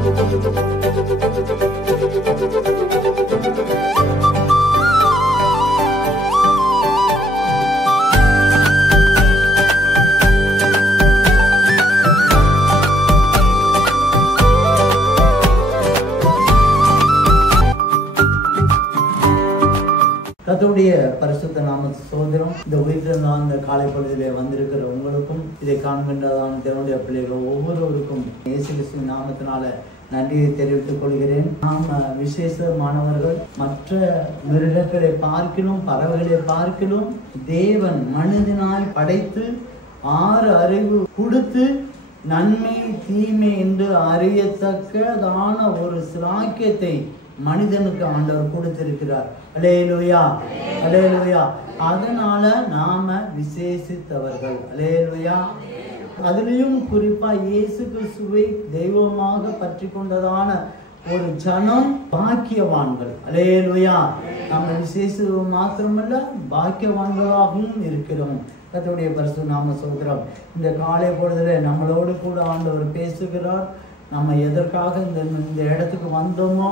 கர்த்தருடைய பரிசுத்த நாமத்துக்கு ஸ்தோத்திரம். இந்த உயிர்த்தெழுந்த அந்த காலை பொழுதிலே வந்திருக்கிற உங்களுக்கும் இதை காண்கின்றதான தேவனுடைய பிள்ளைகள் ஒவ்வொருவருக்கும் இயேசு கிறிஸ்துவின் நாமத்தினால நன்றியை தெரிவித்துக் கொள்கிறேன். நாம் விசேஷமானவர்கள். மற்ற மிருகங்களை பார்க்கிலும் பறவைகளை பார்க்கிலும் தேவன் மனிதனாய் படைத்து 6 அறிவு கொடுத்து நன்மை தீமை என்று அறியத்தக்கதான ஒரு சிலாக்கியத்தை மனிதனுக்கு ஆண்டவர் கொடுத்திருக்கிறார். அல்லேலூயா, அல்லேலூயா. அதனால நாம விசேஷித்தவர்கள். அல்லேலூயா. அதுலயும் குறிப்பா இயேசு கிறிஸ்துவை தெய்வமாக பற்றி கொண்டதான ஒரு ஜனம் பாக்கியவான்கள். அல்லேலூயா. நம்ம விசேஷம் மாத்திரமல்ல, பாக்கியவான்களாகவும் இருக்கிறோம். கர்த்தருடைய பரிசுத்த நாம ஸ்தோத்திரம். இந்த காலை பொழுதுல நம்மளோடு கூட ஆண்டவர் பேசுகிறார். நம்ம எதற்காக இந்த இடத்துக்கு வந்தோமோ,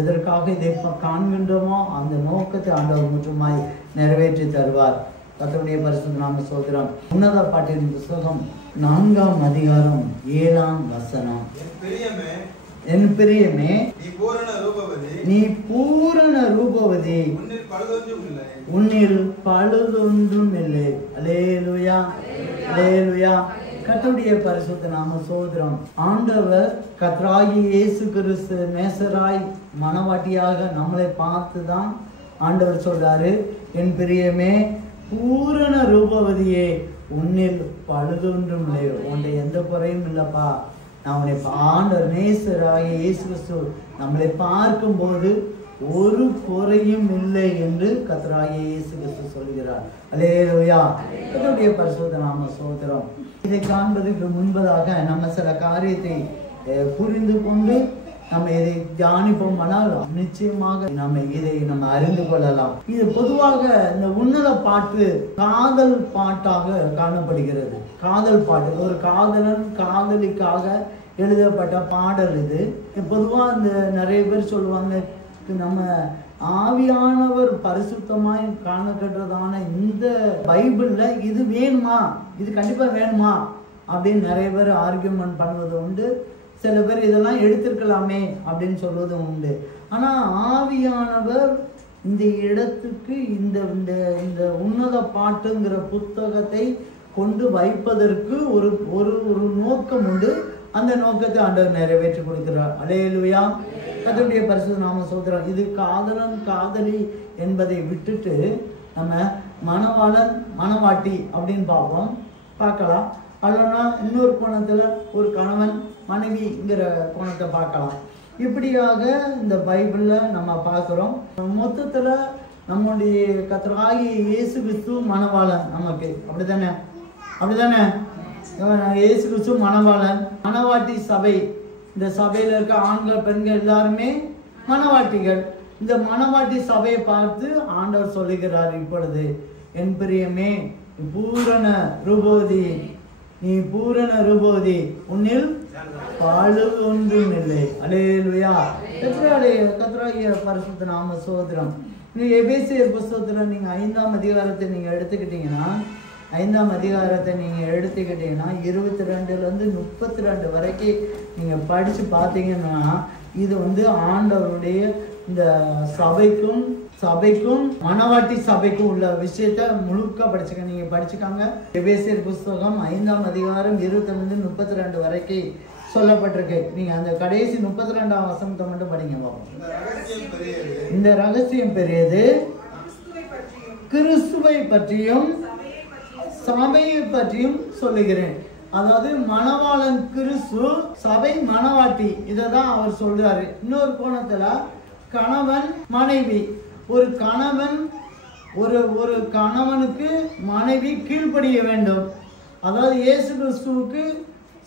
எதற்காக இதை காண்கின்றோமோ, அந்த நோக்கத்தை ஆண்டவர் முற்றுமாய் நிறைவேற்றி தருவார். கர்த்தருடைய பரிசுத்த நாம ஸ்தோத்திரம். உன்னத பாட்டின் புத்தகம் 4ஆம் அதிகாரம் 7ஆம் வசனம். என் பிரியமே, நீ பூரண ரூபவதி, உன்னில் பழுதொன்றும் இல்லை. அல்லேலூயா, அல்லேலூயா. கர்த்தருடைய பரிசுத்த நாம ஸ்தோத்திரம். ஆண்டவர் கர்த்தராகிய இயேசு கிறிஸ்து மேசராய் மனவாட்டியாக நம்மளை பார்த்து தான் ஆண்டவர் சொல்றாரு, என் பிரியமே பூரண ரூபவதியே, உன்னில் பழுதொன்றும் இல்லை. உன்னை எந்த குறையும் இல்லப்பா. நான் உன்னை ஆண்டவர் நேசராகிய இயேசு கிறிஸ்து நம்மளை பார்க்கும்போது ஒரு குறையும் இல்லை என்று கர்த்தராகிய இயேசு கிறிஸ்து சொல்கிறார். அல்லேலூயா. கர்த்தருடைய பரிசுத்த நாம ஸ்தோத்திரம். இதை காண்பதற்கு முன்பதாக நம்ம சில காரியத்தை புரிந்து கொண்டு நம்ம இதை தியானிப்போமானால் நிச்சயமாக நம்ம அறிந்து கொள்ளலாம். இது பொதுவாக இந்த உன்னத பாட்டு காதல் பாட்டாக காணப்படுகிறது. காதல் பாட்டு, ஒரு காதலன் காதலிக்காக எழுதப்பட்ட பாடல். இது பொதுவா இந்த நிறைய பேர் சொல்லுவாங்க, நம்ம ஆவியானவர் பரிசுத்தமாய் காணக்கட்டதான இந்த பைபிள்ல இது வேணுமா, இது கண்டிப்பா வேணுமா அப்படின்னு நிறைய பேர் ஆர்கியூமெண்ட் பண்ணுவது உண்டு. சில பேர் இதெல்லாம் எடுத்திருக்கலாமே அப்படின்னு சொல்வது உண்டு. ஆனா ஆவியானவர் இந்த இடத்துக்கு இந்த இந்த உன்னத பாட்டுங்கிற புத்தகத்தை கொண்டு வைப்பதற்கு ஒரு ஒரு நோக்கம் உண்டு. அந்த நோக்கத்தை ஆண்டவர் நிறைவேற்றி கொடுக்கிறார். அல்லேலூயா. கர்த்தருடைய பரிசுத்த நாம ஸ்தோத்திரம். இது காதலன் காதலி என்பதை விட்டுட்டு நம்ம மணவாளன் மணவாட்டி அப்படின்னு பார்க்கலாம். அல்லனா இன்னொரு கோணத்துல ஒரு கணவன் மனைவிங்கிற கோணத்தை பார்க்கலாம். இப்படியாக இந்த பைபிள்ல நம்ம பார்க்கிறோம். மொத்தத்துல நம்முடைய கர்த்தராகிய இயேசு கிறிஸ்து மணவாளன் நமக்கு. அப்படிதானே இயேசு கிறிஸ்து மணவாளன், மணவாட்டி சபை. இந்த சபையில இருக்க ஆண்கள் பெண்கள் எல்லாருமே மணவாட்டிகள். இந்த மணவாட்டி சபையை பார்த்து ஆண்டவர் சொல்லுகிறார், இப்பொழுது என் பிரியமே பூரண ரூபவதி, நீ பூரண ரூபவதி, உன்னில் பழு ஒன்றும் இல்லை. அல்லேலூயா. கர்த்தருடைய பரிசுத்த நாம ஸ்தோத்திரம். நீங்க எபேசியர் புத்தகத்துல நீங்க 5ஆம் அதிகாரத்தை நீங்க எடுத்துக்கிட்டீங்கன்னா 22 32 வரைக்கும் நீங்க படிச்சு பார்த்தீங்கன்னா இது ஆண்டவருடைய இந்த சபைக்கும் மணவாட்டி சபைக்கும் உள்ள விஷயத்த முழுக்க படிச்சுக்க. நீங்க படிச்சுக்காங்க. எபேசியர் புத்தகம் 5ஆம் அதிகாரம் 22 32 வரைக்கும் சொல்லப்பட்டிருக்கு. நீங்க அந்த கடைசி 32ஆம் வசனத்தை மட்டும் படிங்க பாப்போம். இந்த ரகசியம் பெரியது, கிறிஸ்துவை பற்றியும் சபையை பற்றியும் சொல்லுகிறேன். அதாவது மணவாளன் கிறிஸ்து, சபை மணவாட்டி. இததான் அவர் சொல்றாரு. இன்னொரு கோணத்துல கணவன் மனைவி. ஒரு கணவனுக்கு மனைவி கீழ்ப்படிய வேண்டும். அதாவது இயேசு கிறிஸ்துவுக்கு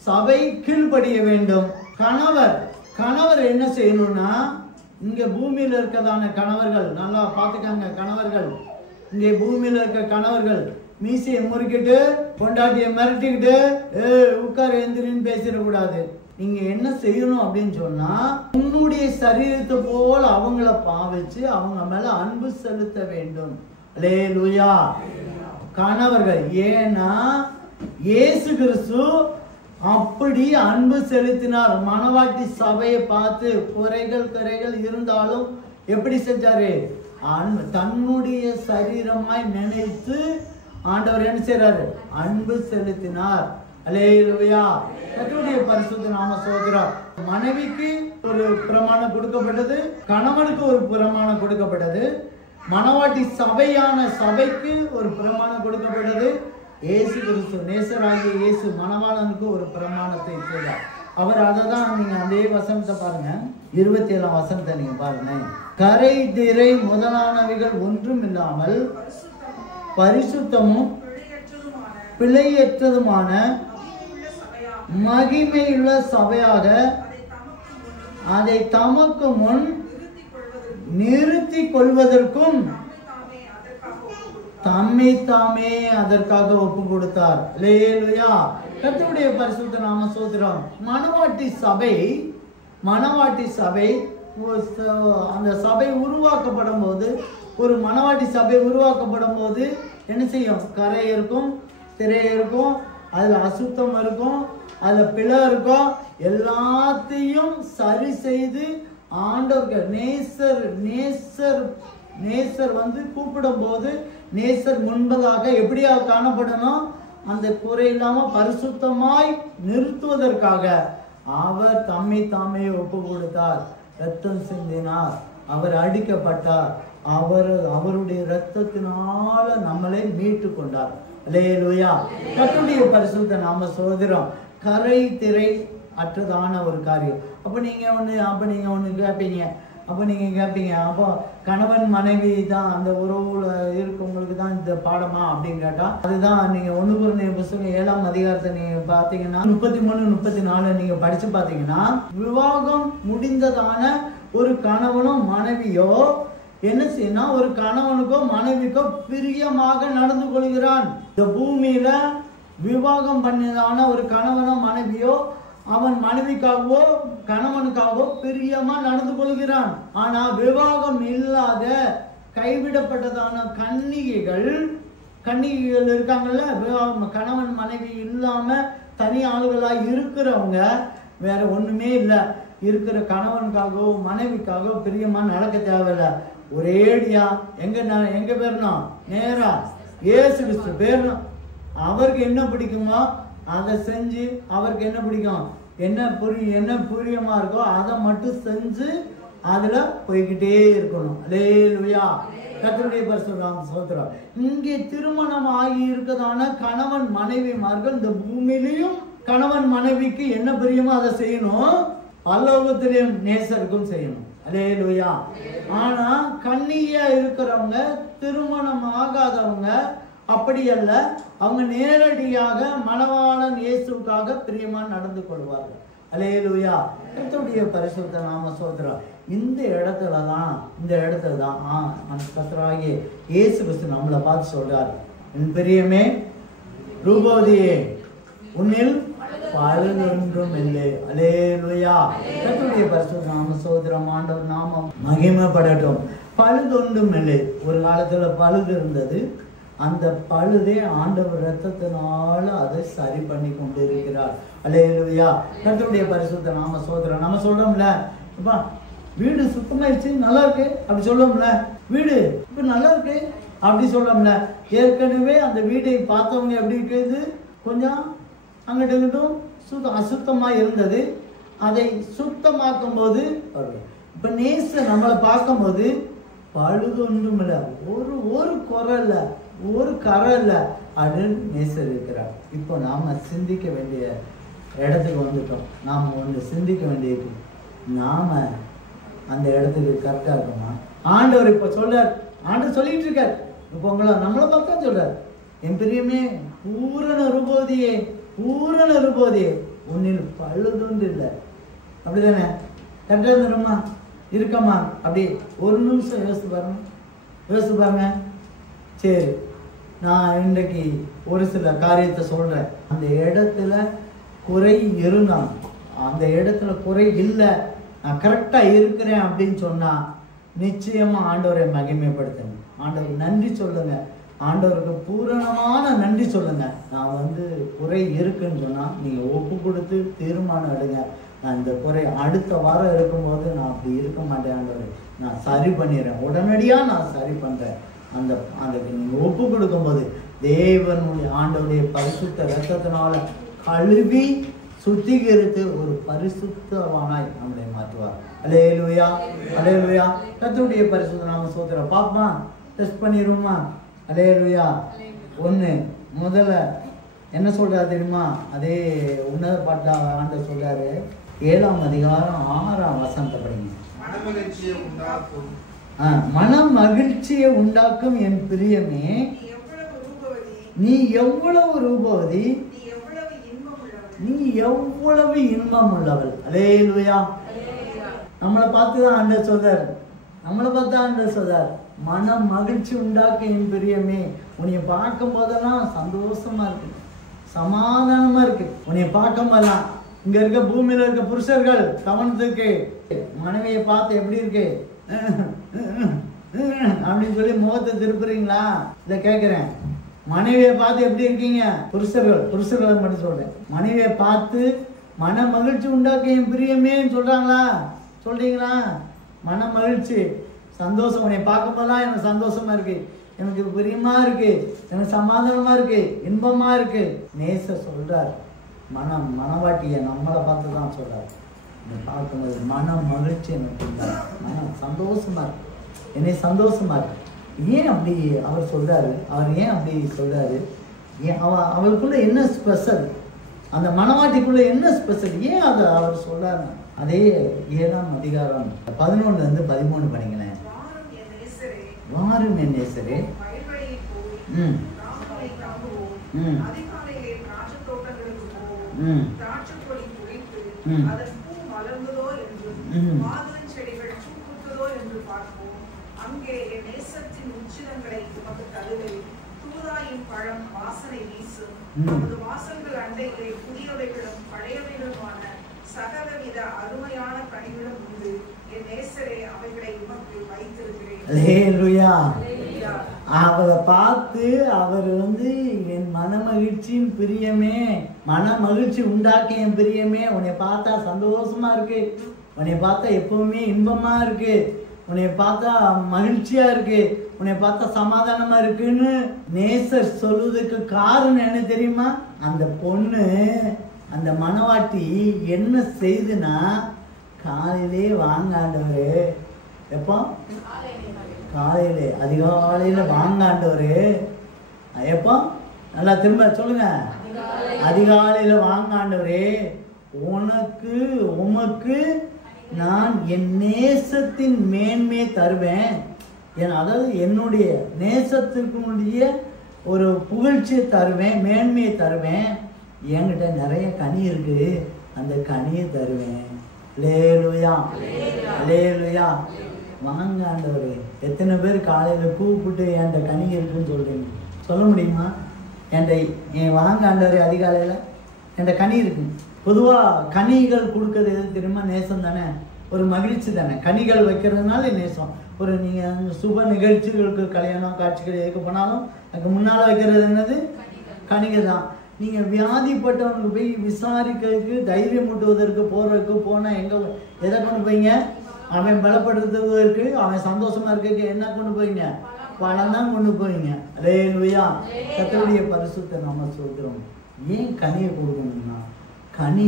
சபை கீழ்ப்படிய வேண்டும். கணவர் என்ன செய்யணும்னா, இங்க பூமியில இருக்கதான கணவர்கள் நல்லா பாத்துக்காங்க. கணவர்கள் இங்கே பூமியில இருக்க கணவர்கள் மீசையை முறுக்கிட்டு பொண்டாட்டியை மிரட்டிக்கிட்டு உட்கார எந்திரின்னு பேசிடக்கூடாது. நீங்க என்ன செய்யணும் அப்படின்னு சொன்னா, உன்னுடைய சரீரத்தை போல அவங்கள பாவிச்சு அவங்க மேல அன்பு செலுத்த வேண்டும். அல்லேலூயா. கணவர்கள், ஏன்னா இயேசு கிறிஸ்து அப்படி அன்பு செலுத்தினார். மணவாட்டி சபையை பார்த்து குறைகள் இருந்தாலும் எப்படி செஞ்சாரு? தன்னுடைய சரீரமாய் நினைத்து ஆண்டவர் என்ன செய்றாரு? அன்பு செலுத்தினார். அல்லேலூயா. கர்த்தருடைய பரிசுத்த நாம ஸ்தோத்திரம். மனைவிக்கு ஒரு பிரமாணம் கொடுக்கப்பட்டது, கணவனுக்கு ஒரு பிரமாணம் கொடுக்கப்பட்டது, மணவாட்டி சபையான சபைக்கு ஒரு பிரமாணம் கொடுக்கப்பட்டது. இயேசு கிறிஸ்து நேசராகிய இயேசு மணவாளனுக்கு ஒரு பிரமாணத்தை செய்தார். அவர் அதை தான் நீங்க அதே வசனத்தை பாருங்க, 27ஆம் வசனத்தை நீங்க பாருங்க. கரை திரை முதலானவைகள் ஒன்றும் இல்லாமல் பரிசுத்தமும் பிழையற்றதுமான மகிமையுள்ள சபையாக அதை தமக்கு முன் நிறுத்தி கொள்வதற்கும் தம்மை தாமே அதற்காக ஒப்பு கொடுத்தார். அல்லேலூயா. கர்த்தருடைய பரிசுத்த நாம ஸ்தோத்திரம். மணவாட்டி சபை அந்த சபை உருவாக்கப்படும் போது, ஒரு மணவாட்டி சபை உருவாக்கப்படும் போது என்ன செய்யும்? கரை இருக்கும், திரை இருக்கும், அதுல அசுத்தம் இருக்கும், அதுல பிழை இருக்கும். எல்லாத்தையும் சரி செய்து ஆண்டவர்கள் நேசர் வந்து கூப்பிடும் போது நேசர் முன்பதாக எப்படியா காணப்படணும்? அந்த குறை இல்லாம பரிசுத்தமாய் நிறுத்துவதற்காக அவர் தம்மை தாமே ஒப்பு கொடுத்தார். ரத்தம் சிந்தினார், அவர் அடிக்கப்பட்டார், அவருடைய ரத்தத்தினால நம்மளை மீட்டு கொண்டார். அல்லேலூயா. கர்த்தருடைய பரிசுத்த நாம ஸ்தோத்திரம். கரை திரை அற்றதான ஒரு காரியம். அப்ப நீங்க ஒண்ணு கேட்பீங்க. அப்போ கணவன் மனைவி தான் அந்த உறவுல இருக்கவங்களுக்கு தான் இந்த பாடமா அப்படின்னு கேட்டா, அதுதான் நீங்க 1 கொரிந்தியர் புத்தகம் 7ஆம் அதிகாரத்தை நீங்க பாத்தீங்கன்னா 33, 34 நீங்க படிச்சு பாத்தீங்கன்னா, விவாகம் முடிந்ததான ஒரு கணவனும் மனைவியோ என்ன செய்யணும்? ஒரு கணவனுக்கோ மனைவிக்கோ பிரியமாக நடந்து கொள்கிறான். இந்த பூமியில விவாகம் பண்ணதான ஒரு கணவனோ மனைவியோ அவன் மனைவிக்காகவோ கணவனுக்காகவோ பிரியமா நடந்து கொள்கிறான். ஆனா விவாகம் இல்லாத கைவிடப்பட்டதான கன்னிகைகள் இருக்காங்கல்ல, கணவன் மனைவி இல்லாம தனி ஆளுகளா இருக்கிறவங்க, வேற ஒண்ணுமே இல்லை, இருக்கிற கணவனுக்காகவோ மனைவிக்காகவோ பிரியமா நடக்க தேவையில்லை. ஒரேடியா எங்க பேரணும்? நேரா இயேசு கிறிஸ்து பேரணும். அவருக்கு என்ன பிடிக்குமோ அதை செஞ்சு, அவருக்கு என்ன பிடிக்கும், என்ன புரியமா இருக்கோ அதை மட்டும் செஞ்சு அதுல போய்கிட்டே இருக்கணும். அல்லேலூயா. கர்த்தருடைய பரிசுத்த ஸ்தோத்திரம். இங்கே திருமணம் ஆகி இருக்கதான கணவன் மனைவிமார்கள் இந்த பூமியிலையும் கணவன் மனைவிக்கு என்ன பிரியமோ அதை செய்யணும், பரலோகத்திலும் நேசருக்கும் செய்யணும். அல்லேலூயா. ஆனா கன்னிகையா இருக்கிறவங்க, திருமணம் ஆகாதவங்க அப்படி அல்ல, அவங்க நேரடியாக மணவாளன் இயேசுக்காக பிரியமா நடந்து கொள்வார்கள். அல்லேலூயா. கர்த்தருடைய பரிசுத்த நாம ஸ்தோத்திரம். இந்த இடத்துல தான் கர்த்தராகிய இயேசு கிறிஸ்து நம்மளை பார்த்து சொல்றார், என் பிரியமே ரூபவதியே, உன்னில் பழுதொன்றும் இல்லை. அல்லேலூயா. கர்த்தருடைய பரிசுத்த நாம ஸ்தோத்திரம். ஆண்டவர் நாமம் மகிமைப்படட்டும். பழுதொன்றும் இல்லை. ஒரு காலத்துல பழுது இருந்தது, அந்த பழுதை ஆண்டவர் ரத்தத்தினால அதை சரி பண்ணி கொண்டு இருக்கிறார். அல்லேலூயா. கர்த்தருடைய பரிசுத்த நாம ஸ்தோத்திரம். நம்ம சொல்றோம்ல, அப்பா வீடு சுத்தமாயிடுச்சு, நல்லா இருக்கு அப்படி சொல்லுவோம்ல, வீடு இப்ப நல்லா இருக்கு அப்படி சொல்றோம்ல. ஏற்கனவே அந்த வீடை பார்த்தவங்க எப்படி இருக்குது? கொஞ்சம் அங்கிட்ட இங்கிட்டும் அசுத்தமா இருந்தது. அதை சுத்தமாக்கும் போது இப்ப நேசர் நம்மளை பார்க்கும் போது பழுது ஒன்றும் இல்லை, ஒரு குறை இல்லை, ஒரு கரை இல்லை அப்படின்னு நேசர் இருக்கிறார். இப்போ நாம சிந்திக்க வேண்டிய இடத்துக்கு வந்துட்டோம். நாம் ஒன்று சிந்திக்க வேண்டியது, நாம அந்த இடத்துக்கு கரெக்டா இருக்கோமா? ஆண்டவர் இப்ப சொல்றார், ஆண்டவர் சொல்லிட்டு இருக்கார். இப்போ நம்மளை பார்த்தா சொல்றார், என் பிரியமே பூரண ரூபவதியே உன்னில் பழுதொன்று இல்லை. அப்படிதானே? கரெக்டா இருந்துருமா இருக்கமா? அப்படி ஒரு நிமிஷம் யோசிச்சு பாருங்க. சரி, நான் இன்றைக்கு ஒரு சில காரியத்தை சொல்றேன். அந்த இடத்துல குறை இருந்தான், அந்த இடத்துல குறை இல்லை, நான் கரெக்டாக இருக்கிறேன் அப்படின்னு சொன்னால் நிச்சயமாக ஆண்டவரை மகிமைப்படுத்துங்க. ஆண்டவர் நன்றி சொல்லுங்க, ஆண்டவருக்கு பூரணமான நன்றி சொல்லுங்க. நான் குறை இருக்குன்னு சொன்னால் நீங்கள் ஒப்பு கொடுத்து தீர்மானம் எடுங்க. நான் இந்த குறை அடுத்த வாரம் இருக்கும்போது நான் அப்படி இருக்க மாட்டேன் ஆண்டவரே, நான் சரி பண்ணிடுறேன், உடனடியாக நான் சரி பண்ணுறேன். அதுக்கு நீங்கள் ஒப்பு கொடுக்கும்போது தேவனுடைய ஆண்டவருடைய பரிசுத்த ரத்தத்தினால கழுவி சுத்திகரித்து ஒரு பரிசுத்தவானாய் நம்மளை மாற்றுவார். அல்லேலூயா, அல்லேலூயா. கர்த்தருடைய பரிசுத்த நாம ஸ்தோத்திரம். பாப்பா டெஸ்ட் பண்ணிடுவோமா? அல்லேலூயா. முதல்ல என்ன சொல்றாரு தெரியுமா? அதே உன்னத பாட்டா ஆண்டவர் சொல்றாரு, 7ஆம் அதிகாரம் 6ஆம் வசனத்தை படிங்க. மன மகிழ்ச்சியை உண்டாக்கும் என் பிரியமே, நீ எவ்வளவு ரூபவதி, நீ எவ்வளவு இன்பம் உள்ளவள். அல்லேலூயா. நம்மளை பார்த்துதான் ஆண்டவர் சொல்றார், நம்மளை பார்த்து ஆண்டவர் சொல்றார், மன மகிழ்ச்சி உண்டாக்க என் பிரியமே. உன்னைய பார்க்கும் போதெல்லாம் சந்தோஷமா இருக்கு, சமாதானமா இருக்கு. உன்னைய பார்க்கும் போதெல்லாம் இங்க இருக்க பூமியில இருக்க புருஷர்கள் கவனத்துக்கு மனைவியை பார்த்து எப்படி இருக்கு அப்படின்னு சொல்லி முகத்தை திருப்புறீங்களா? இதை கேட்கிறேன். மனைவியை பார்த்து எப்படி இருக்கீங்க? புருஷர்களை மட்டும் சொல்றேன். மனைவியை பார்த்து மன மகிழ்ச்சி உண்டாக்க என் பிரியமேன்னு சொல்றாங்களா? சொல்றீங்களா? மன மகிழ்ச்சி, சந்தோஷம். உன்னை பார்க்கும் போதெல்லாம் எனக்கு சந்தோஷமா இருக்கு, எனக்கு பிரியமா இருக்கு, எனக்கு சமாதானமா இருக்கு, இன்பமா இருக்கு. நேசர் சொல்றார், மனவாட்டிய நம்மளை பார்த்து தான் சொல்றாரு. பார்க்கும்போது மன மகிழ்ச்சி எனக்கு மனம் சந்தோஷமா இருக்கு, என்னை சந்தோஷமா இருக்கு. ஏன் அப்படி அவர் சொல்றாரு? அவர் ஏன் அப்படி சொல்றாரு? அவளுக்குள்ள என்ன ஸ்பெஷல்? அந்த மனவாட்டிக்குள்ள என்ன ஸ்பெஷல்? ஏன் அதை அவர் சொல்றாரு? அதே 7ஆம் அதிகாரம் 11-13 படிங்களேன். வாரும் என் நேசரே, அங்கே என் நேசத்தின் உச்சிதங்களை உமக்கு தருவேன். தூதாயின் பழம் வாசனை வீசும். நமது வாசல்கள் அண்டையிலே புதியவைகளும் பழையவைகளுமான சகலவித அருமையான கனிகளும் உண்டு. என் நேசரே, அவைகளை உமக்கு வைத்திருக்கிறேன். அல்லேலூயா. அவளை பார்த்து அவர் என் மன மகிழ்ச்சியின் பிரியமே, மன மகிழ்ச்சி உண்டாக்க என் பிரியமே, உன்னை பார்த்தா சந்தோஷமா இருக்கு, உன்னை பார்த்தா எப்பவுமே இன்பமா இருக்கு, உன்னை பார்த்தா மகிழ்ச்சியா இருக்கு, உன்னை பார்த்தா சமாதானமா இருக்குன்னு நேசர் சொல்வதற்கு காரணம் என்ன தெரியுமா? அந்த பொண்ணு, அந்த மனவாட்டி என்ன செய்துன்னா, காலையிலே வாங்காண்டவரு, எப்போ? காலையிலே, அதிகாலையில வாங்காண்டவரு. எப்போ? நல்லா திரும்ப சொல்லுங்க. அதிகாலையில வாங்காண்டவரே, உமக்கு நான் என் நேசத்தின் மேன்மை தருவேன். அதாவது என்னுடைய நேசத்திற்குடைய ஒரு புகழ்ச்சியை தருவேன், மேன்மையை தருவேன். என்கிட்ட நிறைய கனி இருக்கு, அந்த கனியை தருவேன். அல்லேலூயா, அல்லேலூயா. வாங்க ஆண்டவரே. எத்தனை பேர் காலையில கூப்பிட்டு என்கிட்ட கனி இருக்குன்னு சொல்றீங்க? சொல்ல முடியுமா? என் வாங்க ஆண்டவரே, அதிகாலையில என்கிட்ட கனி இருக்கு. பொதுவாக கனிகள் கொடுக்கறது எது தெரியுமா? நேசம் தானே, ஒரு மகிழ்ச்சி தானே. கனிகள் வைக்கிறதுனால நேசம். ஒரு நீங்கள் சுப நிகழ்ச்சிகளுக்கு, கல்யாணம் காட்சிகள் எதுக்கு போனாலும் அதுக்கு முன்னால் வைக்கிறது என்னது? கனிகள் தான். நீங்கள் வியாதிப்பட்டவனுக்கு போய் விசாரிக்கிறதுக்கு, தைரியம் ஊட்டுவதற்கு, போகிறதுக்கு போனால் எதை கொண்டு போய்ங்க? அவன் பலப்படுத்துவதற்கு, அவன் சந்தோஷமா இருக்க என்ன கொண்டு போய்ங்க? பணம் தான் கொண்டு போய்ங்க. அல்லேலூயா. கர்த்தருடைய பரிசுத்த நாம சொல்கிறோம். ஏன் கனியை கொடுக்கணும்னா, கனி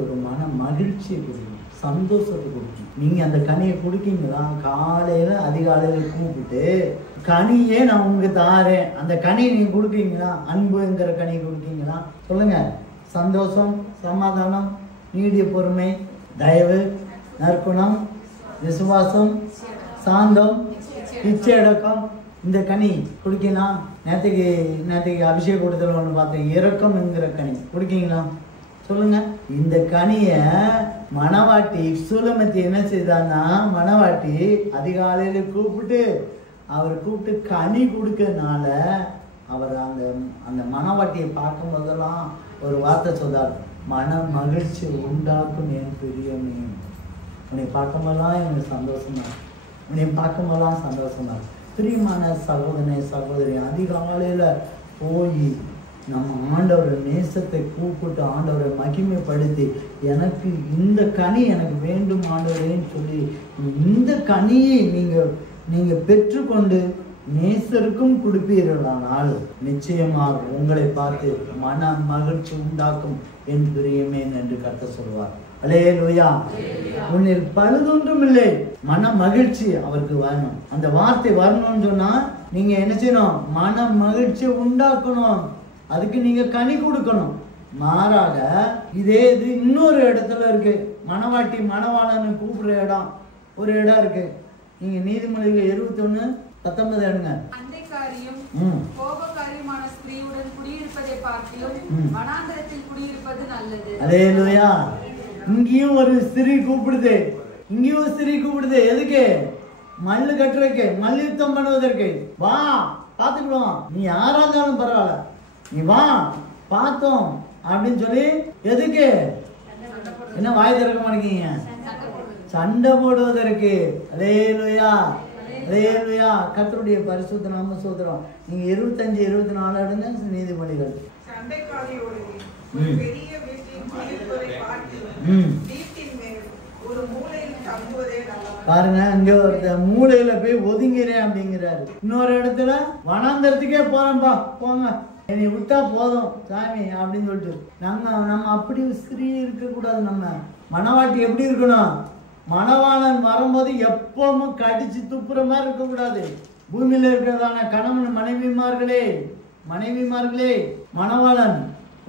ஒரு மன மகிழ்ச்சியை கொடுக்கும், சந்தோஷத்தை கொடுக்கும். நீங்கள் அந்த கனியை கொடுக்கீங்களா? காலையில் அதிகாலையில் கூப்பிட்டு கனியே நான் உங்களுக்கு தாரேன், அந்த கனியை நீங்கள் கொடுக்கீங்களா? அன்புங்கிற கனி கொடுக்கீங்களா? சொல்லுங்க. சந்தோஷம், சமாதானம், நீடிய பொறுமை, தயவு, நற்குணம், விசுவாசம், சாந்தம், இச்சையடக்கம், இந்த கனி குடிக்கலாம். நேற்றுக்கு அபிஷேக கூட்டத்தில் ஒன்று பார்த்தேன், இரக்கம் என்கிற கனி குடிக்கீங்களா? சொல்லுங்க. இந்த கனியை மனவாட்டி சூலமத்தி என்ன செய்தான்னா, மனவாட்டி அதிகாலையில கூப்பிட்டு கனி கொடுக்கறதுனால அவர் அந்த மனவாட்டியை பார்க்கும் போதெல்லாம் ஒரு வார்த்தை சொல்றார், மன மகிழ்ச்சி உண்டாக்கும் என் பிரியமே. உன்னை பார்க்கும்போதெல்லாம் எனக்கு சந்தோஷமா, உன்னை பார்க்கும்போதெல்லாம் சந்தோஷமா. பிரியமான சகோதரனே சகோதரி, அதிகாலையில போய் நம்ம ஆண்டவரை நேசத்தை கூப்பிட்டு ஆண்டவரை மகிமைப்படுத்தி, எனக்கு இந்த கனி எனக்கு வேண்டும் ஆண்டவரேன்னு சொல்லி இந்த கனியை நீங்க பெற்றுக்கொண்டு நேசருக்கும் கொடுப்பீர்களானால் நிச்சயமாக உங்களை பார்த்து மன மகிழ்ச்சி உண்டாக்கும் என் பிரியமே என்று கர்த்தர் சொல்வார். அல்லேலூயா. உன்னில் பழுதொன்றும் இல்லை. மன மகிழ்ச்சி அவருக்கு வரணும். அந்த வார்த்தை வரணும்னு சொன்னா நீங்க என்ன செய்யணும்? மன மகிழ்ச்சி உண்டாக்கணும். அதுக்கு நீங்க கனி கொடுக்கணும். மாறாக இதே இது இன்னொரு இடத்துல இருக்கு. மணவாட்டி மணவாளன்னு கூப்பிடுற இடம் ஒரு இடம் இருக்கு. நீங்க நீதிமொழிகள் 21:19 எடுங்க. அன்றைக்காரியும் கோபக்காரியுமான ஸ்திரீயுடன் குடியிருப்பதை பார்க்கிலும் வனாந்தரத்தில் குடியிருப்பது நல்லது. அல்லேலூயா. இங்கேயும் ஒரு ஸ்திரீ கூப்பிடுது, இங்கேயும் ஒரு ஸ்திரீ கூப்பிடுது. எதுக்கு? மல்லு கட்டுறதுக்கு, மல்யுத்தம் பண்ணுவதற்கு. வா பாத்துக்கிடுவோம், நீ யாரா இருந்தாலும் பரவாயில்ல, நீ வா பார்த்தோம் அப்படின்னு சொல்லி. எதுக்கு? என்ன வாய் திறக்க மாட்டேங்க? சண்டை போடுவதற்கு. அல்லேலூயா. அல்லேலூயா. கர்த்தருடைய பரிசுத்த நாம ஸ்தோத்திரம். நீங்க 25-24 எடுங்க நீதிமொழிகள். சண்டைக்காரியோடு ஒரு பெரிய வீட்டின் குடியிருப்பதை பார்க்கிலும் வீட்டின் மேல் ஒரு மூலையில் தங்குவதே நல்லது. பாருங்க, இங்க ஒரு மூலையில போய் ஒதுங்கிறேன் அப்படிங்கிறாரு. இன்னொரு இடத்துல வனாந்தரத்துக்கே போறேன்பா, போங்க என்னை விட்டா போதும் சாமி அப்படின்னு சொல்லிட்டு. நம்ம அப்படி ஸ்திரீ இருக்க கூடாது. நம்ம மணவாட்டி எப்படி இருக்கணும்? மணவாளன் வரும்போது எப்பவும் கடிச்சு துப்புற மாதிரி இருக்க கூடாது. பூமியில இருக்கிறதான கணவன் மனைவிமார்களே மணவாளன்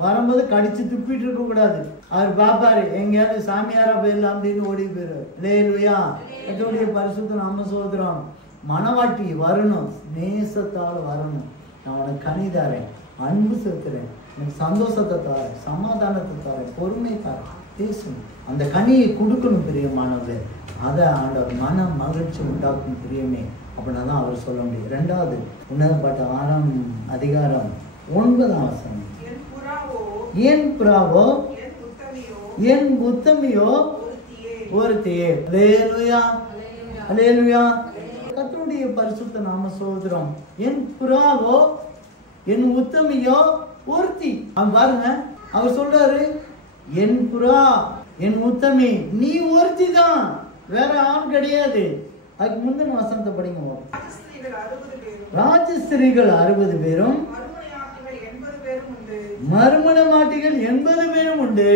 வரும்போது கடிச்சு துப்பிட்டு இருக்க கூடாது. அவர் பாப்பாரு, எங்கேயாவது சாமியாரா போயிடலாம் அப்படின்னு ஓடி போயிரு. அல்லேலூயா. கர்த்தருடைய பரிசுத்த நாம ஸ்தோத்திரம். மணவாட்டி வரணும், நேசத்தால் வரணும். நான் உனக்கு கனி தாரேன், அன்பு செலுத்துறேன், எனக்கு சந்தோஷத்தை தாரேன், சமாதானத்தை தாரேன், பொறுமை தாரேன், பேசணும். அந்த கனியை கொடுக்கணும் பிரியமானவர்களே. அதை ஆண்டவர் மன மகிழ்ச்சி உண்டாக்கும் பிரியமே அப்படின்னா தான் அவர் சொல்ல முடியும். 2வது உன்னதப்பட்ட 6ஆம் அதிகாரம் 9ஆம் வசனம். என் புறாவோ என் உத்தமியோ ஒருத்தியே. அல்லேலூயா. அல்லேலூயா. கர்த்தருடைய பரிசுத்த நாம ஸ்தோத்திரம். என் புறாவோ என் உத்தமியோ ஒருத்தி. அவன் பாருங்க, அவர் சொல்றாரு, என் புறா என் உத்தமி நீ ஒருத்தி தான், வேற ஆண் கிடையாது. அதுக்கு முந்தின வசனத்தை படிங்க. ராஜஸ்திரீகள் 60 பேரும் மறுமண மாட்டிகள் 80 பேரும் உண்டு.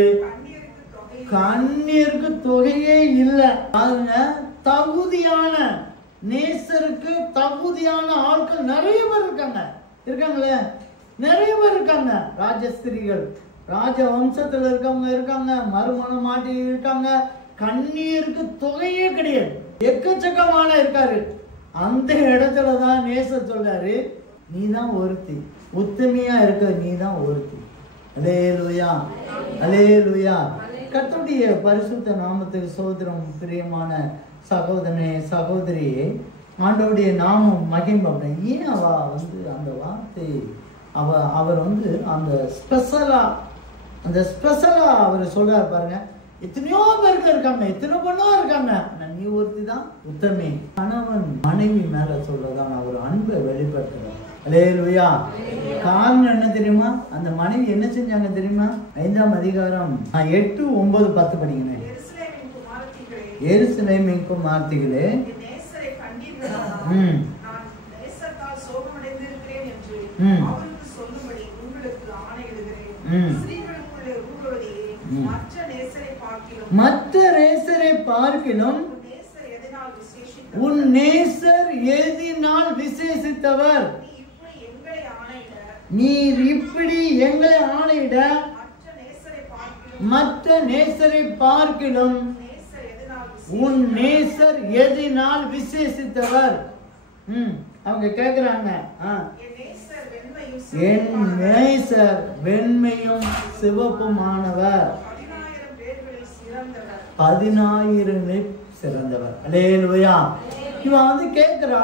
கண்ணீருக்கு தொகையே இல்லை. பாருங்க, தகுதியான நேசருக்கு தகுதியான ஆட்கள் நிறைய பேர் இருக்காங்களே, நிறைய பேர் இருக்காங்க. ராஜஸ்திரீகள், ராஜ வம்சத்துல இருக்கவங்க இருக்காங்க, மறுமண மாட்டி இருக்காங்க. கண்ணீருக்கு தொகையே கிடையாது, எக்கச்சக்கமான இருக்காரு. அந்த இடத்துலதான் நேசர் சொல்றாரு, நீ தான் ஒருத்தி, உத்தமையா இருக்க நீ தான் ஒருத்தி. அல்லேலூயா. அல்லேலூயா. கர்த்தருடைய பரிசுத்த நாமத்துக்கு ஸ்தோத்திரம். பிரியமான சகோதரனே சகோதரியே, ஆண்டவருடைய நாமம் மகிமை. ஏன் அவ அந்த வார்த்தை அவர் அந்த ஸ்பெஷலா அவர் சொல்றாரு பாருங்க. எத்தனையோ பேருக்கு இருக்காங்க, எத்தனை பொண்ணோ இருக்காங்க, நீ ஒருத்தி தான் உத்தமி. கணவன் மனைவி மேல சொல்றதான் அவர் அன்பை வெளிப்படுத்துறார். அல்லேலூயா. காரணம் என்ன தெரியுமா? அந்த மனைவி என்ன செஞ்சாங்க தெரியுமா? 5ஆம் அதிகாரம் 8, 9, 10 படிங்க. எருசலேமின் குமாரத்திகளே, மற்ற நேசரை பார்க்கிலும் உன் நேசர் எதினால் விசேஷித்தவர். நீர் இப்படி எங்களை ஆணையிட மற்ற நேசரை பார்க்கிலும் உன் நேசர் எதினால் விசேஷித்தவர். அவங்க கேக்குறாங்க, என் நேசர் வெண்மையும் சிவப்புமானவர், 10,000 சிறந்தவர். அல்லேலூயா. இவன் கேக்குறா,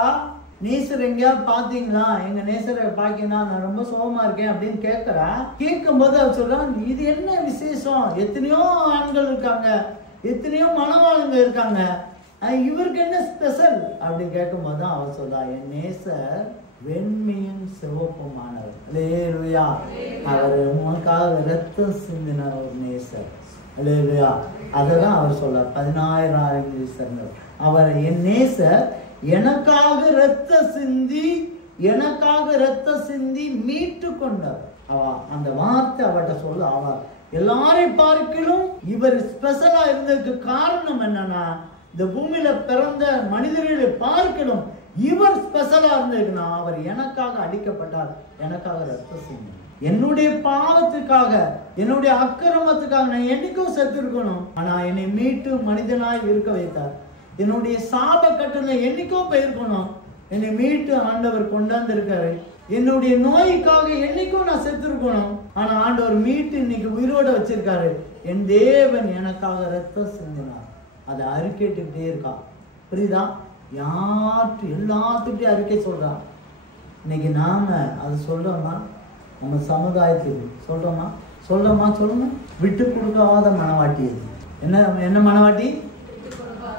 நேசர் எங்கேயாவது பாத்தீங்களா? எங்க நேசரை பாக்கினா நான் ரொம்ப சோகமா இருக்கேன் அப்படின்னு கேட்கிறா. கேட்கும்போது அவர் சொல்றான், இது என்ன விசேஷம்? எத்தனையோ ஆண்கள் இருக்காங்க, எத்தனையோ மணவாளங்க இருக்காங்க, இவருக்கு என்ன ஸ்பெஷல் அப்படின்னு கேட்கும்போது தான் அவர் சொல்றா, என் நேசர் வெண்மையும் சிவப்புமானவர். அல்லேலூயா. அவர் உனக்காக ரத்தம் சிந்தின ஒரு நேசர். அல்லேலூயா. அதெல்லாம் அவர் சொல்றார். 10,000 நேசர். அவர் என் நேசர் எனக்காக ரத்த சிந்தி மீட்டு கொண்டார். அந்த வார்த்தை அவட்ட சொல்ல, அவ எல்லாரையும் பார்க்கலும் இவர் ஸ்பெஷலா இருந்ததுக்கு காரணம் என்னன்னா, இந்த பூமியில பிறந்த மனிதர்களை பார்க்கணும் இவர் ஸ்பெஷலா இருந்ததுன்னா, அவர் எனக்காக அடிக்கப்பட்டார், எனக்காக ரத்த சிந்தி, என்னுடைய பாவத்துக்காக, என்னுடைய அக்கிரமத்துக்காக நான் என்னைக்கும் செத்து இருக்கணும். ஆனா என்னை மீட்டு மனிதனாய் இருக்க வைத்தார். என்னுடைய சாப கட்டளை என்னைக்கோ போயிருக்கணும், என்னை மீட்டு ஆண்டவர் கொண்டாந்து இருக்காரு. என்னுடைய நோய்க்காக என்னைக்கும் நான் செத்து இருக்கணும், ஆனா ஆண்டவர் மீட்டு இன்னைக்கு உயிரோட வச்சிருக்காரு. என் தேவன் எனக்காக ரத்தம் சிந்தினார். அதை அறிக்கைட்டுக்கிட்டே இருக்கா. புரியுதா? எல்லாத்துக்கிட்டையும் அறிக்கை சொல்றான். இன்னைக்கு நாம அது சொல்றோமா? நம்ம சமுதாயத்துக்கு சொல்றோமா? சொல்லுங்க. விட்டு கொடுக்காத மனவாட்டி அது. என்ன மனவாட்டி?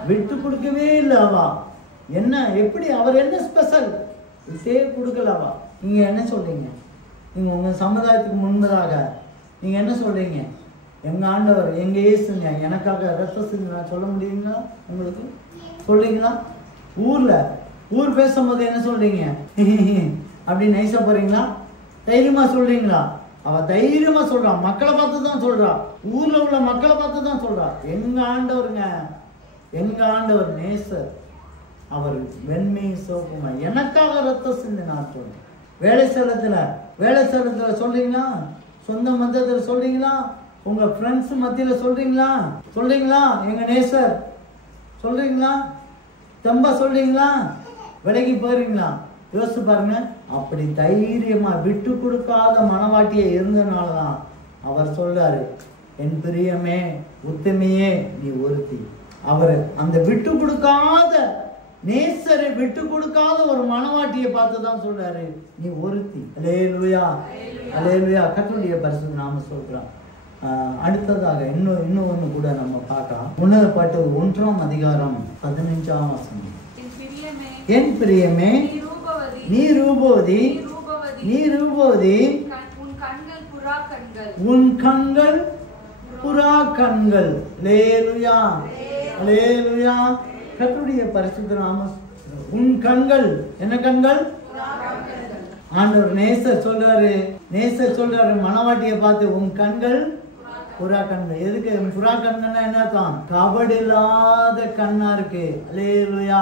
விட்டு கொடுக்கவே இல்லை அவா. என்ன எப்படி அவர் என்ன ஸ்பெஷல்? விட்டே கொடுக்கலவா. நீங்க என்ன சொல்றீங்க? நீங்க உங்க சமுதாயத்துக்கு முன்பதாக நீங்க என்ன சொல்றீங்க? எங்க ஆண்டவர், எங்க இயேசுங்க எனக்காக ரத்த சிந்தினார் சொல்ல முடியுங்களா? உங்களுக்கு சொல்றீங்களா? ஊர் பேசும்போது என்ன சொல்றீங்க? அப்படி நைஸா போறீங்களா? தைரியமா சொல்றீங்களா? அவ தைரியமா சொல்றா. மக்களை பார்த்து தான் சொல்றா. ஊர்ல உள்ள மக்களை பார்த்து தான் சொல்றா. எங்க ஆண்டவருங்க, எங்க ஆண்டவர் நேசர், அவர் வெண்மை சோப்புமா எனக்காக ரத்த சிந்தினார் சொல்ற. வேலை ஸ்தலத்துல சொல்றீங்களா? சொந்த மதத்துல சொல்றீங்களா? உங்க ஃப்ரெண்ட்ஸ் மத்தியில சொல்றீங்களா? எங்க நேசர் சொல்றீங்களா? தம்பா சொல்றீங்களா? விலகி போறீங்களா? யோசிச்சு பாருங்க. அப்படி தைரியமா விட்டு கொடுக்காத மனவாட்டியே இருந்தனாலதான் அவர் சொல்றாரு, என் பிரியமே உத்தமையே நீ ஒருத்தி. அவர் அந்த விட்டு கொடுக்காத நேசரை விட்டு கொடுக்காத ஒரு மனவாட்டியை பார்த்துதான் சொல்றாரு, நீ ஒருத்தி. அல்லேலூயா, அல்லேலூயா. கர்த்தருடைய பரிசுத்த நாமம் சொல்றான். அடுத்ததாக இன்னும் ஒண்ணு கூட நம்ம பார்க்கலாம். உன்னத பாட்டு 1ஆம் அதிகாரம் 15ஆம் வசனம். என் பிரியமே நீ ரூபவதி, உன் கண்கள் புறா கண்கள். அல்லேலூயா, அல்லேலூயா. கர்த்தருடைய பரிசுத்த நாமம். உன் கண்கள் என்ன கண்கள்? ஆண்டவர் நேசர் சொல்றாரு மனவாட்டியை பார்த்து, உன் கண்கள் புறா கண்கள். எதுக்கு புறா கண்கள்னா என்ன அர்த்தம்? கபடு இல்லாத கண்ணா இருக்கு. அல்லேலூயா.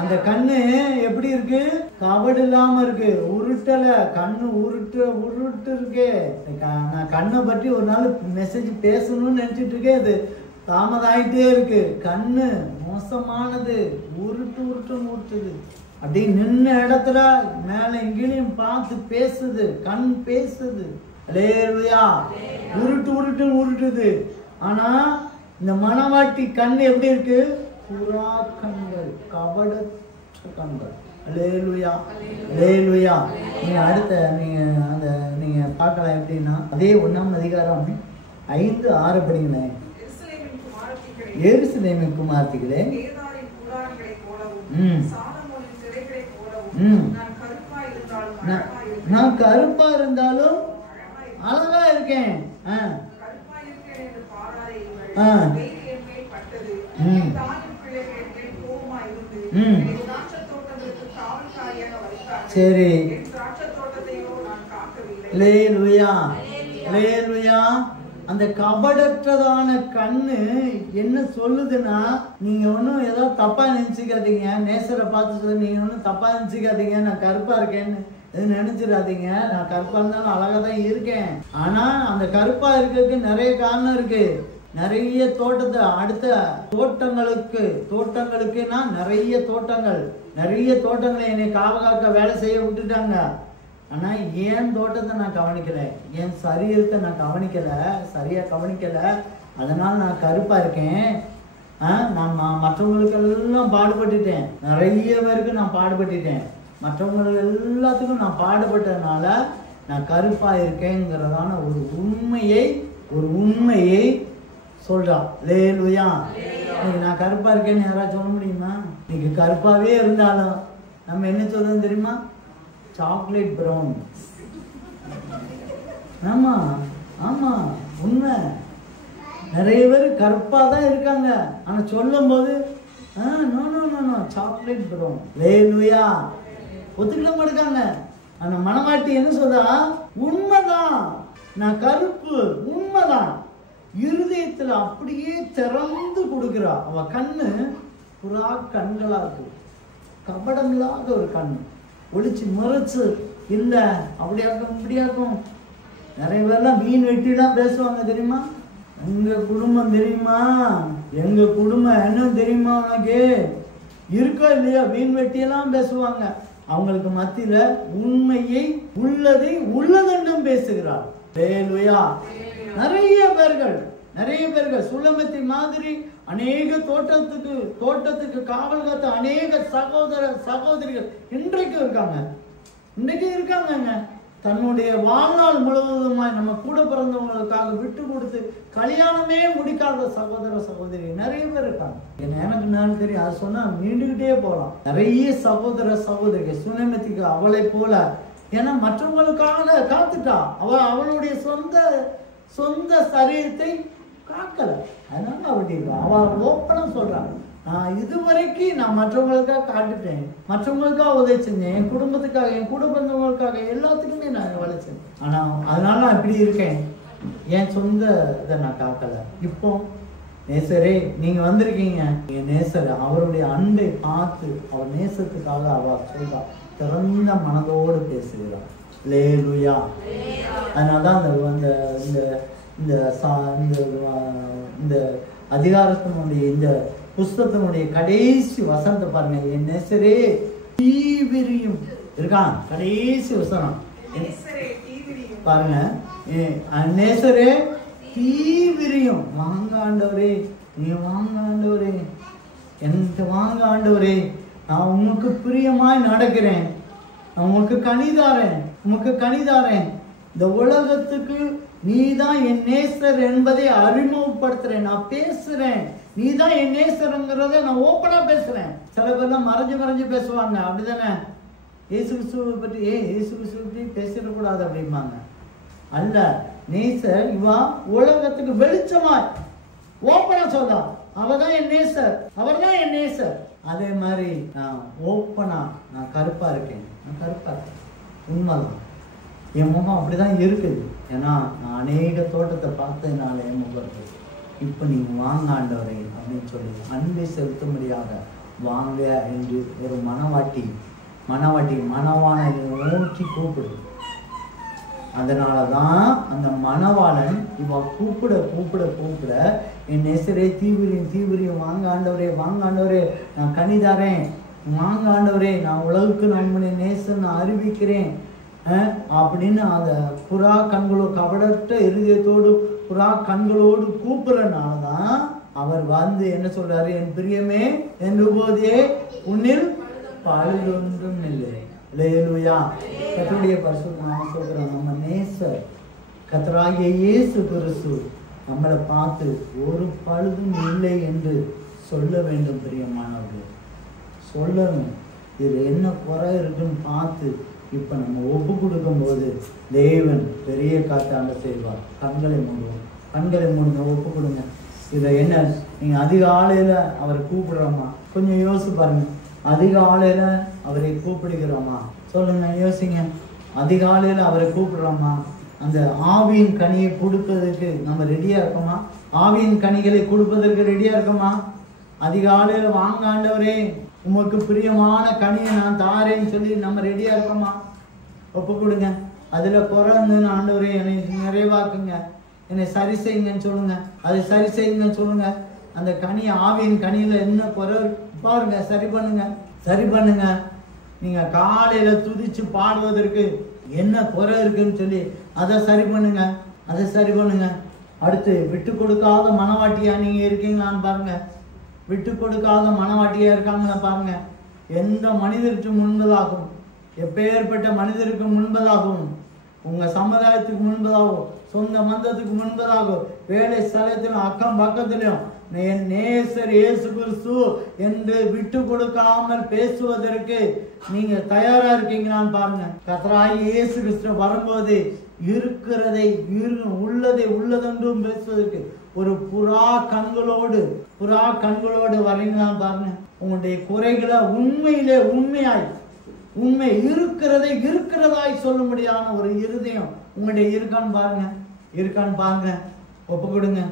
அந்த கண்ணு எப்படி இருக்கு? கபடு இல்லாம இருக்கு. உருட்டல கண்ணு, உருட்டு இருக்கு. நான் கண்ணை பற்றி ஒரு நாள் மெசேஜ் பேசணும்னு நினைச்சிட்டு இருக்கேன், அது தாமதாயிட்டே இருக்கு. கண்ணு மோசமானது, உருட்டுது. அப்படி நின்ன இடத்துல மேல எங்கேயும் பார்த்து பேசுது, கண் பேசுது. அல்லேலூயா. உருட்டுது. ஆனா இந்த மனவாட்டி கண் எப்படி இருக்கு? புறா கண்கள், கபடற்ற கண்கள். அல்லேலூயா, அல்லேலூயா. நீங்க பார்க்கலாம் எப்படின்னா, அதே 1ஆம் அதிகாரம் 5-6 படிங்களேன். எருசலேமின் குமாரத்திகளே, நான் கருப்பா இருந்தாலும் அழகா இருக்கேன். சரி. அல்லேலூயா, அல்லேலூயா. அந்த கபடற்றதான கண்ணு என்ன சொல்லுதுன்னா, நீங்க ஒன்னும் ஏதோ தப்பா நினைச்சுக்காதீங்க. நேசரை பார்த்து நீங்க ஒன்னும் தப்பா நினைச்சுக்காதீங்க, நான் கருப்பா இருக்கேன்னு நினைச்சிடாதீங்க. நான் கருப்பா இருந்தாலும் அழகா தான் இருக்கேன். ஆனா அந்த கருப்பா இருக்கிறதுக்கு நிறைய காரணம் இருக்கு. நிறைய தோட்டத்தை, அடுத்த தோட்டங்களுக்குன்னா நிறைய தோட்டங்களை என்னை காவகாக்க வேலை செய்ய விட்டுட்டாங்க. ஆனா ஏன் தோட்டத்தை நான் கவனிக்கல, என் சரீரத்தை நான் சரியா கவனிக்கல. அதனால நான் கருப்பா இருக்கேன். நான் மற்றவங்களுக்கெல்லாம் பாடுபட்டுட்டேன், நிறைய பேருக்கு நான் பாடுபட்டுட்டேன், மற்றவங்களுக்கு எல்லாத்துக்கும் நான் பாடுபட்டதுனால நான் கருப்பா இருக்கேங்கிறதான ஒரு உண்மையை சொல்றான். அல்லேலூயா. இன்னைக்கு நான் கருப்பா இருக்கேன்னு யாராவது சொல்ல முடியுமா? இன்னைக்கு கருப்பாவே இருந்தாலும் நம்ம என்ன சொல்றோம் தெரியுமா? Chocolate brown. ஆமா ஆமா, உண்மை. நிறைய பேர் கருப்பா தான் இருக்காங்க, ஆனா சொல்லும் போது சாக்லேட் ப்ரௌன். அல்லேலூயா. ஒத்துக்கிட மாட்டாங்க. அந்த மனவாட்டி என்ன சொல்றா? உண்மைதான், நான் கருப்பு, உண்மைதான். இருதயத்துல அப்படியே திறந்து கொடுக்கிறா. அவ கண்ணு புறா கண்களா இருக்கு, கபடம் இல்லாத ஒரு கண்ணு, ஒளிச்சு மறைச்சு இல்ல அப்படியாக்கும் இப்படியாக்கும். நிறைய பேர்லாம் மீன் வெட்டிலாம் பேசுவாங்க தெரியுமா? எங்க குடும்பம் தெரியுமா, எங்க குடும்பம் என்ன தெரியுமா உனக்கு இருக்கோ இல்லையா, மீன் வெட்டியெல்லாம் பேசுவாங்க. அவங்களுக்கு மத்தியில உண்மையை உள்ளதென்றும் பேசுகிறார். அல்லேலூயா. நிறைய பேர்கள் சுலமத்தி மாதிரி அநேக தோட்டத்துக்கு காவல் காத்த அநேக சகோதரிகள் இன்றைக்கு இருக்காங்க. தன்னுடைய வாழ்நாள் முழுவதுமாய் நம்ம கூட பிறந்தவங்களுக்காக விட்டு கொடுத்து கல்யாணமே முடிக்காத சகோதரி நிறைய பேர் இருக்காங்க. எனக்கு நான் தெரியும், அது சொன்னா நீண்டுகிட்டே போகலாம். நிறைய சகோதரிகள் சுனமத்திக்கு அவளை போல, ஏன்னா மற்றவங்களுக்காக காத்துட்டா. அவளுடைய சொந்த சரீரத்தை காக்கல, அதனால அவ ஓப்பனா சொல்றாங்க, நான் இதுவரைக்கும் நான் மற்றவங்களுக்காக காட்டுட்டேன், மற்றவங்களுக்காக உதவி செஞ்சேன், என் குடும்பத்துக்காக, என் கூட பிறந்தவங்களுக்காக, எல்லாத்துக்குமே நான் வளைச்சேன். ஆனா அதனால நான் இப்படி இருக்கேன், என் சொந்த இதை நான் காக்கல. இப்போ நேசரே நீங்க வந்திருக்கீங்க, நீங்க நேசர் அவருடைய அன்பை பார்த்து அவர் நேசத்துக்காக அவ சொல்றா, திறந்த மனதோடு பேசுகிறார். அல்லேலூயா. அதனாலதான் இந்த அதிகாரத்தினுடைய இந்த புஸ்தகத்தினுடைய கடைசி வசனத்தை பாருங்க. என் நேசரே தீவிரியும் இருக்கான். கடைசி வசனம் பாருங்க. நேசரே தீவிரியும், வாங்க ஆண்டவரே, நீ வாங்க ஆண்டவரே, எனக்கு வாங்க ஆண்டவரே, நான் உமக்கு பிரியமாய் நடக்கிறேன், நான் உமக்கு கனிதாரேன், இந்த உலகத்துக்கு நீதான் என் நேசர் என்பதை அறிமுகப்படுத்துறேன், நான் பேசுறேன், நீதான் என் நேசருங்கிறத நான் ஓப்பனா பேசுறேன். சில பேர்லாம் மறைஞ்சு பேசுவாங்க, அப்படிதானே? இயேசு கிறிஸ்துவை பற்றி பேசிடக்கூடாது அப்படிம்பாங்க. அல்ல, நேசர் இவா உலகத்துக்கு வெளிச்சமாய் ஓப்பனா சொல்றா, அவதான் என் நேசர், அவர் தான் என் நேசர். அதே மாதிரி நான் ஓப்பனா நான் கருப்பா இருக்கேன், உண்மைதான். என் முகம் அப்படிதான் இருக்குது. ஏன்னா நான் அநேக தோட்டத்தை பார்த்ததுனால என் முகம் இருக்குது. இப்போ நீங்க வாங்க ஆண்டவரே அப்படின்னு சொல்லி அன்பை செலுத்தும்படியாக வாங்க என்று ஒரு மனவாட்டி மணவாளனை நோக்கி கூப்பிடு. அதனாலதான் அந்த மணவாளன் இவ கூப்பிட என் நேசரே தீவிரியும் வாங்க ஆண்டவரே நான் கனிதாரேன், வாங்க ஆண்டவரே, நான் உலகுக்கு நம்முடைய நேசன் நான் அறிவிக்கிறேன் அப்படின்னு அந்த புறா கண்களோடு கபடற்ற இருதயத்தோடு புறா கண்களோடு கூப்பிடுறனாலதான் அவர் வந்து என்ன சொல்றாரு? என் பிரியமே, என் போதே உன்னில் பழுதொன்றும் இல்லை. அல்லேலூயா. கர்த்தருடைய பரிசுத்த நாமம் சொல்றோம். நம்ம நேசர் கர்த்தராகிய இயேசு கிறிஸ்து நம்மளை பார்த்து ஒரு பழுதும் இல்லை என்று சொல்ல வேண்டும். பிரியமானவர்களே, சொல்லணும். இது என்ன குறை இருக்குன்னு பார்த்து இப்ப நம்ம ஒப்பு கொடுக்கும் போது தேவன் பெரிய காத்தாண்ட செய்வார். கண்களை மூடுங்க, ஒப்பு கொடுங்க. இதை என்ன, நீங்க அதிகாலையில அவரை கூப்பிடுறோமா? கொஞ்சம் யோசிச்சு பாருங்க. அதிகாலையில அவரை கூப்பிடுகிறோமா? சொல்லுங்க, யோசிங்க. அதிகாலையில அவரை கூப்பிடுறோமா? அந்த ஆவியின் கனியை கொடுப்பதற்கு நம்ம ரெடியா இருக்கோமா? ஆவியின் கனிகளை கொடுப்பதற்கு ரெடியா இருக்கோமா? அதிகாலையில வாங்க ஆண்டவரே, உமக்கு பிரியமான கனியை நான் தாரேன்னு சொல்லி நம்ம ரெடியா இருக்கோமா? ஒப்பு கொடுங்க. அதுல குறைந்து ஆண்டவரே என்னை நிறைவாக்குங்க, என்னை சரி செய்யுங்கன்னு சொல்லுங்க. அதை சரி செய்யுங்கன்னு சொல்லுங்க. அந்த கனி, ஆவியின் கனியில என்ன குறை பாருங்க, சரி பண்ணுங்க. நீங்க காலையில துதிச்சு பாடுவதற்கு என்ன குறை இருக்குன்னு சொல்லி அதை சரி பண்ணுங்க. அடுத்து விட்டு கொடுக்காத மனவாட்டியா நீங்க இருக்கீங்களான்னு பாருங்க. விட்டு கொடுக்காத மனவாட்டியா இருக்காங்களா பாருங்க. எந்த மனிதருக்கு முன்பதாகும், எப்பேற்பட்ட மனிதருக்கு முன்பதாகவும், உங்க சமுதாயத்துக்கு முன்பதாகவும், சொந்த மந்தத்துக்கு முன்பதாகவும், வேலை ஸ்தலத்திலும் அக்கம் பக்கத்திலும் என் நேசர் இயேசு கிறிஸ்து என்று விட்டு கொடுக்காமல் பேசுவதற்கு நீங்க தயாரா இருக்கீங்களான்னு பாருங்க. கர்த்தராகிய இயேசு கிறிஸ்து வரும்போது இருக்கிறதை உள்ளதை உள்ளதென்றும் பேசுவதற்கு ஒரு புறா கண்களோடு வரீங்களான்னு பாருங்க. உங்களுடைய குறைகளை உண்மை இருக்கிறதை இருக்கிறதாய் சொல்ல முடியாத ஒரு இருதயம் உங்களுடைய இருக்கான்னு பாருங்க. ஒப்பு கொடுங்க.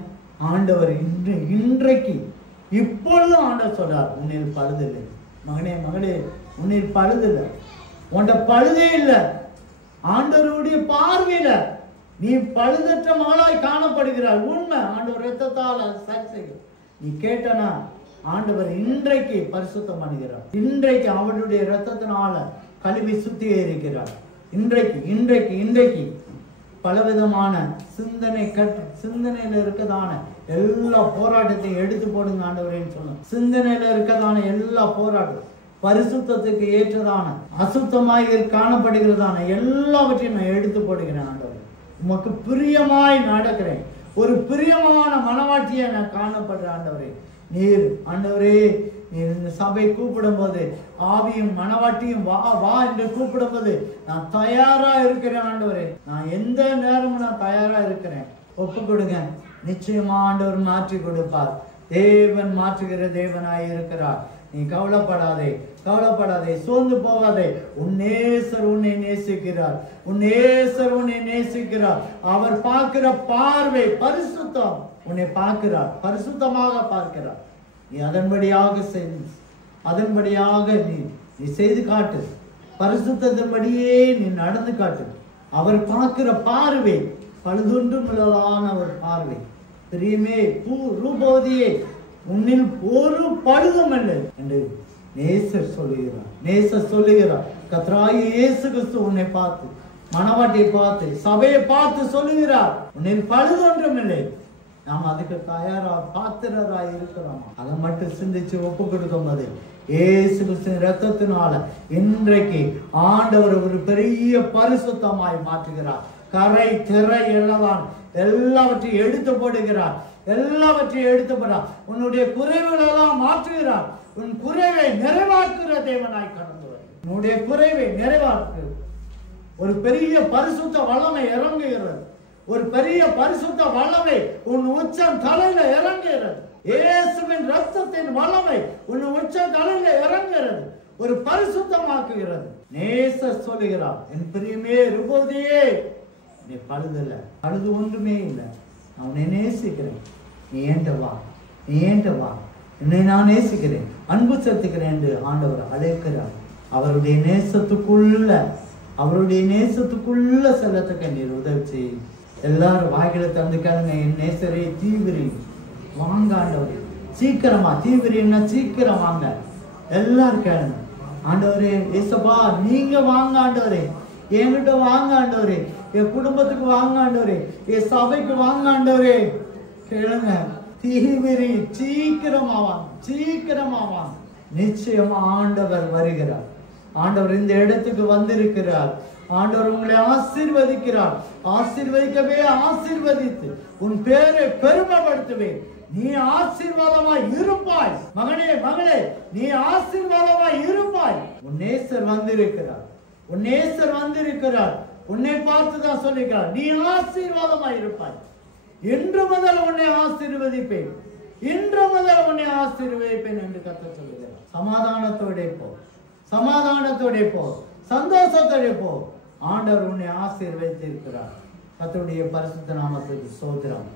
ஆண்டவர் இன்றைக்கு இப்பொழுதும் ஆண்டவர் சொல்றார், உன்னில் பழுதில்லை மகனே, உன்னில் பழுதில்லை, உன்ட பழுதே இல்லை. ஆண்டவருடைய பார்வையில நீ பழுதற்ற மகளாய் காணப்படுகிறார். உண்மை. ஆண்டவர் இரத்தத்தால் சரி செய்கிறார். நீ கேட்டனா ஆண்டவர் இன்றைக்கு பரிசுத்தம் பண்ணுகிறார். இன்றைக்கு அவருடைய இரத்தத்தினால கழுவி சுத்திகரிக்கிறார். இன்றைக்கு பலவிதமான சிந்தனையில இருக்கதான எல்லா போராட்டத்தையும் எடுத்து போடுங்க ஆண்டவரேன்னு சொல்லணும். சிந்தனையில இருக்கதான எல்லா போராட்டம், பரிசுத்தத்துக்கு ஏற்றதான அசுத்தமாய் காணப்படுகிறதான எல்லாவற்றையும் நான் எடுத்து போடுகிறேன் ஆண்டவரே. உமக்கு பிரியமாய் நடக்கிறேன். ஒரு பிரியமான மனவாட்டியை நான் காணப்படுறேன் ஆண்டவரே. நீர் ஆண்டவரே, நீர் இந்த சபை கூப்பிடும் போது ஆவியும் மனவாட்டியும் வா என்று கூப்பிடும் போது நான் தயாரா இருக்கிறேன் ஆண்டவரே. நான் எந்த நேரமும் நான் தயாரா இருக்கிறேன். ஒப்பு கொடுங்க. நிச்சயமா ஆண்டவர் மாற்றி கொடுப்பார். தேவன் மாற்றுகிற தேவனாய் இருக்கிறார். நீ கவலைப்படாதே, சோர்ந்து போகாதே. உன்னேசர் உன்னை நேசிக்கிறார். அவர் பார்க்கிற பார்வை பரிசுத்தம். உன்னை பார்க்கிறார், பரிசுத்தமாக பார்க்கிறார். நீ அதன்படியாக நீ செய்து காட்டு. பரிசுத்தத்தின்படியே நீ நடந்து காட்டு. அவர் பார்க்கிற பார்வை பழுதொன்றுமில்லாத ஒரு பார்வை. பிரியமே, ரூபவதியே, உன்னில் ஒரு பழுதும் இல்லை என்று நேசர் சொல்லுகிறார். கர்த்தராகிய இயேசு கிறிஸ்து உன்னை பார்த்து, மனவாட்டியை பார்த்து, சபையை பார்த்து சொல்லுகிறார், உன்னில் பழுதொன்றும் இல்லை. நாம் அதுக்கு தயாரா பாத்திரராய் இருக்கிறோம். அதை மட்டும் சிந்திச்சு ஒப்பு கொடுக்கும் போது இயேசு கிறிஸ்துவின் இரத்தத்தினால இன்றைக்கு ஆண்டவர் ஒரு பெரிய பரிசுத்தமாய் மாற்றுகிறார். கரை திரை எல்லாம் எல்லாவற்றையும் எடுத்து போடுகிறார். உன்னுடைய குறைவுகள் எல்லாம் மாற்றுகிறார். உன் குறைவை நிறைவாக்குகிற தேவனாய் கடந்தவர். உன்னுடைய குறைவை நிறைவாக்கு. ஒரு பெரிய பரிசுத்த வல்லமை இறங்குகிறது. ஒரு பெரிய பரிசுத்த வல்லமை உன் உச்சம் தலையில இறங்குகிறது. இயேசுவின் இரத்தத்தின் வல்லமை உன் உச்சம் தலையில இறங்குகிறது. ஒரு பரிசுத்தமாக்குகிறது. நேசர் சொல்லுகிறார், என் பிரியமே ரூபவதியே, நீ பழுதில்ல, பழுது ஒன்றுமே இல்லை. நான் உன்னை நேசிக்கிறேன். நீ ஏன்ட்ட வா, என்னை நான் நேசிக்கிறேன், அன்பு செலுத்துக்கிறேன் என்று ஆண்டவர் அழைக்கிறார். அவருடைய நேசத்துக்குள்ள செல்லத்துக்கு நீர் உதவி செய்யும். எல்லாரும் வாய்களை தந்து கேளுங்க, என் நேசரே தீவிரி வாங்க ஆண்டவரே, சீக்கிரமா. தீவிரின்னா சீக்கிரம் வாங்க. எல்லாரும் கேளுங்க, ஆண்டவரே ஏசப்பா நீங்க வாங்க ஆண்டவரே, என்கிட்ட வாங்க ஆண்டவரே, என் குடும்பத்துக்கு வாங்க ஆண்டவரே, என் சபைக்கு வாங்க ஆண்டவரே. கேளுங்க, தீவிரி சீக்கிரமா வாங்க. நிச்சயமா ஆண்டவர் வருகிறார். ஆண்டவர் இந்த இடத்துக்கு வந்திருக்கிறார். ஆண்டவர் உங்களை ஆசீர்வதிக்கிறார். ஆசீர்வதிக்கவே ஆசீர்வதித்து உன் பேரை பெருமைப்படுத்துவேன். நீ ஆசீர்வாதமாய் இருப்பாய். மகளே, நீ ஆசீர்வாதமாய் இருப்பாய். உன் நேசர் வந்திருக்கிறார். உன்னை பார்த்துதான் சொல்லுகிறார், நீ ஆசீர்வாதமாய் இருப்பாய். இன்று முதல் உன்னை ஆசீர்வதிப்பேன் என்று கர்த்தர் சொல்லுகிறார். சமாதானத்தோட போ, சந்தோஷத்தோட போ. ஆண்டவர் உன்னை ஆசீர்வதித்திருக்கிறார். கர்த்தருடைய பரிசுத்த நாமத்துக்கு ஸ்தோத்திரம்.